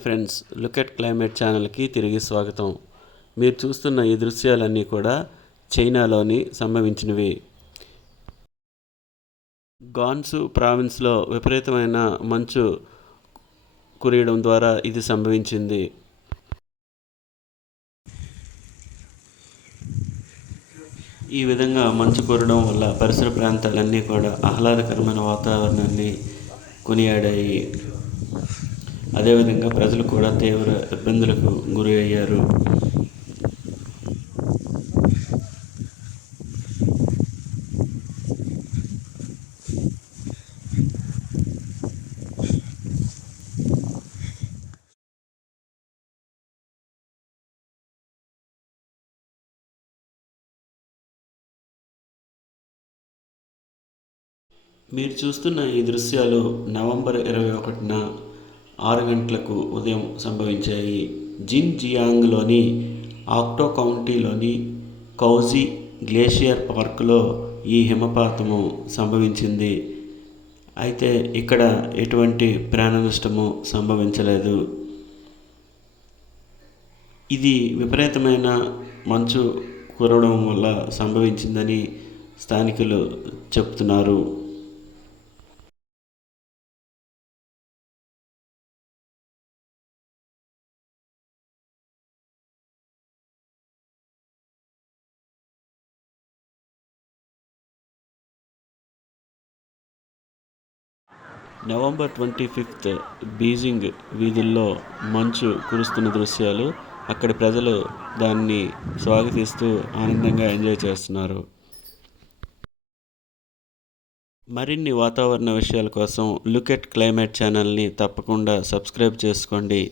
Hi friends, look at climate ఛానల్కి తిరిగి స్వాగతం. మీరు చూస్తున్న ఈ దృశ్యాలన్నీ కూడా చైనాలోని సంభవించినవి. గాన్సు ప్రావిన్స్లో విపరీతమైన మంచు కురియడం ద్వారా ఇది సంభవించింది. ఈ విధంగా మంచు కురవడం వల్ల పరిసర ప్రాంతాలన్నీ కూడా ఆహ్లాదకరమైన వాతావరణాన్ని కొనియాడాయి. అదేవిధంగా ప్రజలు కూడా తీవ్ర ఇబ్బందులకు గురి అయ్యారు. మీరు చూస్తున్న ఈ దృశ్యాలు నవంబర్ 21న 6 గంటలకు ఉదయం సంభవించాయి. జిన్జియాంగ్లోని ఆక్టో కౌంటీలోని కౌజీ గ్లేషియర్ పార్కులో ఈ హిమపాతము సంభవించింది. అయితే ఇక్కడ ఎటువంటి ప్రాణ నష్టము సంభవించలేదు. ఇది విపరీతమైన మంచు కురవడం వల్ల సంభవించిందని స్థానికులు చెప్తున్నారు. నవంబర్ 25th బీజింగ్ వీధుల్లో మంచు కురుస్తున్న దృశ్యాలు. అక్కడి ప్రజలు దాన్ని స్వాగతిస్తూ ఆనందంగా ఎంజాయ్ చేస్తున్నారు. మరిన్ని వాతావరణ విషయాల కోసం లుక్ ఎట్ క్లైమేట్ ఛానల్ని తప్పకుండా సబ్స్క్రైబ్ చేసుకోండి.